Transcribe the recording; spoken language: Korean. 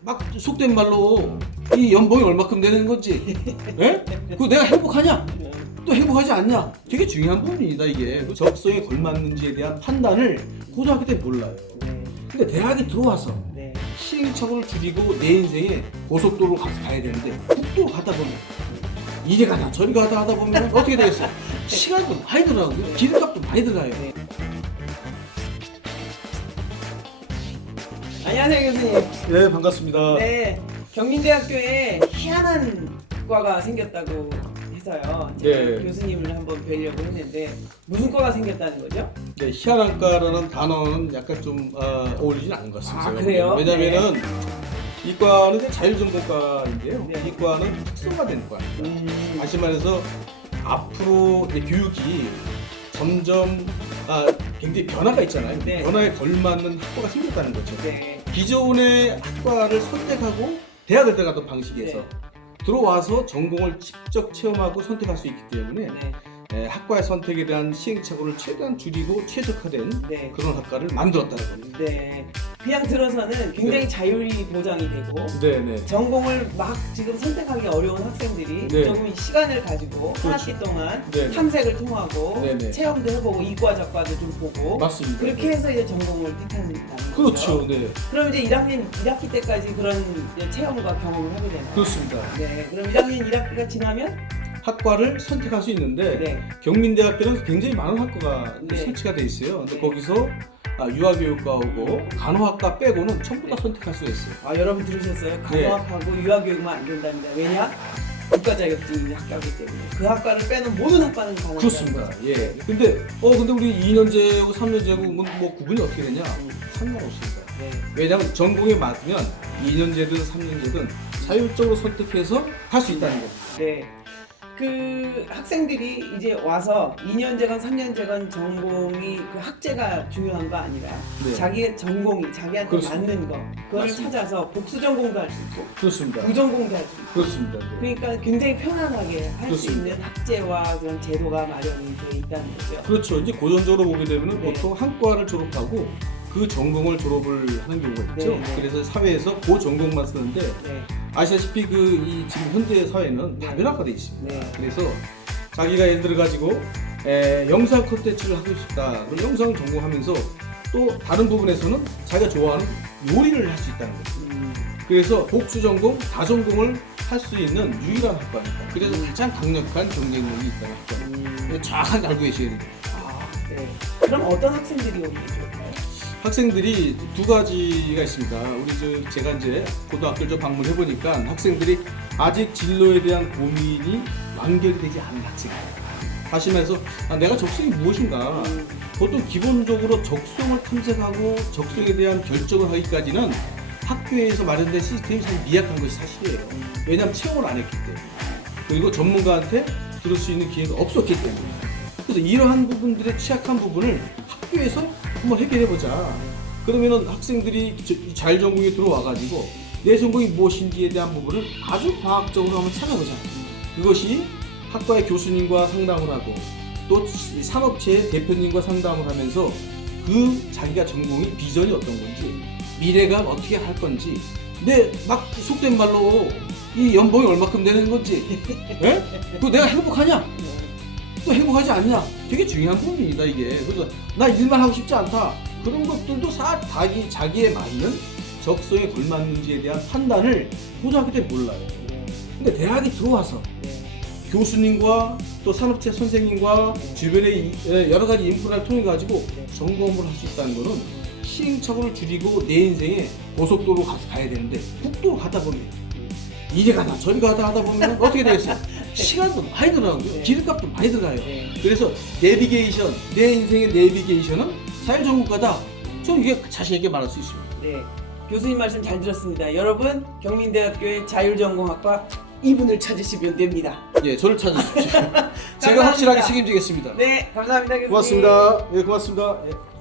막 속된 말로 이 연봉이 얼마큼 되는 건지 예? 그 내가 행복하냐? 또 행복하지 않냐? 되게 중요한 부분이다 이게 그 적성에 걸맞는지에 대한 판단을 고등학교 때 몰라요 네. 근데 대학에 들어와서 네. 시행착오를 줄이고 내 인생에 고속도로 가서 가야 되는데 국도로 가다 보면 이리 가다 저리 가다 하다 보면 어떻게 되겠어요? 시간도 많이 들어가고 기름값도 많이 들어가요 네. 안녕하세요 교수님. 네 반갑습니다. 네. 경민대학교에 희한한 과가 생겼다고 해서요. 제가 네. 교수님을 한번 뵈려고 했는데 무슨 과가 생겼다는 거죠? 네, 희한한과라는 단어는 약간 좀 어, 어울리진 않은 것 같습니다. 아, 그래요? 왜냐면은 이과는 이제 자율전공과인데요. 네. 이과는 특성화된 과입니다. 음. 다시 말해서 앞으로 이제 교육이 점점 아, 굉장히 변화가 있잖아요. 네. 변화에 걸맞는 학과가 생겼다는 거죠. 네. 기존의 학과를 선택하고 대학을 들어갔던 방식에서 네. 들어와서 전공을 직접 체험하고 선택할 수 있기 때문에 네. 에, 학과의 선택에 대한 시행착오를 최대한 줄이고 최적화된 네. 그런 학과를 만들었다는 겁니다. 네. 그냥 들어서는 굉장히 네. 자율이 보장이 되고 네 네. 전공을 막 지금 선택하기 어려운 학생들이 네. 조금 시간을 가지고 한 그렇죠. 학기 동안 네 네. 탐색을 통하고 네 네. 체험도 해보고 이과 저과도 좀 보고 맞습니다. 그렇게 해서 이제 전공을 택한다는 거죠. 그렇죠. 네. 그럼 이제 1학년 1학기 때까지 그런 이제 체험과 경험을 하게 되나요? 그렇습니다. 네. 그럼 1학년 1학기가 지나면 학과를 선택할 수 있는데 네. 경민대학교는 굉장히 많은 학과가 네. 설치가 돼 있어요. 근데 네. 거기서 아, 유아교육과하고 간호학과 빼고는 전부 다 네. 선택할 수가 있어요. 아 여러분 들으셨어요? 간호학하고 유아교육만 안 된답니다. 왜냐? 국가 자격증이 학과이기 때문에 그 학과를 빼는 모든 학과는 가능합니다. 그렇습니다. 예. 근데 어 근데 우리 2년제하고 3년제하고 뭐, 뭐 구분이 어떻게 되냐? 상관없습니다. 네. 왜냐하면 전공에 맞으면 2년제든 3년제든 자율적으로 선택해서 할 수 있다는 겁니다. 네. 그 학생들이 이제 와서 2년제건 3년제건 전공이 그 학제가 중요한 거 아니라 네. 자기의 전공이 자기한테 그렇습니다. 맞는 거 그걸 맞습니다. 찾아서 복수 전공도 할 수 있고 그렇습니다. 부전공도 할 수 있고 그렇습니다. 네. 그러니까 굉장히 편안하게 할 수 그렇습니다. 있는 학제와 그런 제도가 마련이 돼 있다는 거죠. 그렇죠. 이제 고전적으로 보게 되면 네. 보통 한 과를 졸업하고 그 전공을 졸업을 하는 경우가 있죠. 네, 네. 그래서 사회에서 그 전공만 쓰는데 네. 아시다시피 그 이 지금 현대 사회는 네. 다변화가 돼 있습니다. 네. 그래서 자기가 예를 들어 가지고 에, 영상 콘텐츠를 하고 싶다. 그럼 영상을 전공하면서 또 다른 부분에서는 자기가 좋아하는 요리를 할 수 있다는 거죠. 음, 그래서 복수 전공, 다전공을 할 수 있는 유일한 학과입니다. 그래서 음. 가장 강력한 경쟁력이 있다는 학과. 음. 정확하게 알고 계셔야 됩니다. 아, 네. 그럼 어떤 학생들이 오면 좋을까요? 학생들이 두 가지가 있습니다. 우리 저 제가 이제 고등학교를 좀 방문해 보니까 학생들이 아직 진로에 대한 고민이 완결이 되지 않은 학생이에요. 다시 말해서 아, 내가 적성이 무엇인가. 음, 보통 기본적으로 적성을 탐색하고 적성에 대한 결정을 하기까지는 학교에서 마련된 시스템이 사실 미약한 것이 사실이에요. 왜냐하면 체험을 안 했기 때문에. 그리고 전문가한테 들을 수 있는 기회가 없었기 때문에. 그래서 이러한 부분들의 취약한 부분을 학교에서 한번 해결해보자. 그러면은 학생들이 저- 이 자율 전공에 들어와가지고 내 전공이 무엇인지에 대한 부분을 아주 과학적으로 한번 찾아보자. 이것이 학과의 교수님과 상담을 하고 또이 산업체의 대표님과 상담을 하면서 그 자기가 전공이 비전이 어떤 건지 미래가 어떻게 할 건지 내 막 속된 말로 이 연봉이 얼마큼 되는 건지 예? 그 내가 행복하냐? 또 행복하지 않냐? 되게 중요한 부분입니다 이게 그래서 나 일만 하고 싶지 않다 그런 것들도 사 자기 자기에 맞는 적성에 걸맞는지에 대한 판단을 고등학교 때 몰라요. 네. 근데 대학에 들어와서 네. 교수님과 또 산업체 선생님과 네. 주변의 여러 가지 인프라를 통해 가지고 네. 점검을 할 수 있다는 거는 시행착오를 줄이고 내 인생에 고속도로 가서 가야 되는데 국도로 가다 보면 이리 가다 저리 가다 하다 보면 어떻게 되겠어요? 시간도 많이 들어가고요. 네. 기름값도 많이 들어가요. 네. 그래서 내비게이션, 내 인생의 내비게이션은 자율전공과다. 저는 이게 자신 있게 말할 수 있습니다. 네. 교수님 말씀 잘 들었습니다. 여러분, 경민대학교의 자율전공학과 이분을 찾으시면 됩니다. 예, 저를 찾으십시오. 제가 확실하게 책임지겠습니다. 네, 감사합니다, 교수님. 고맙습니다. 예, 고맙습니다. 예.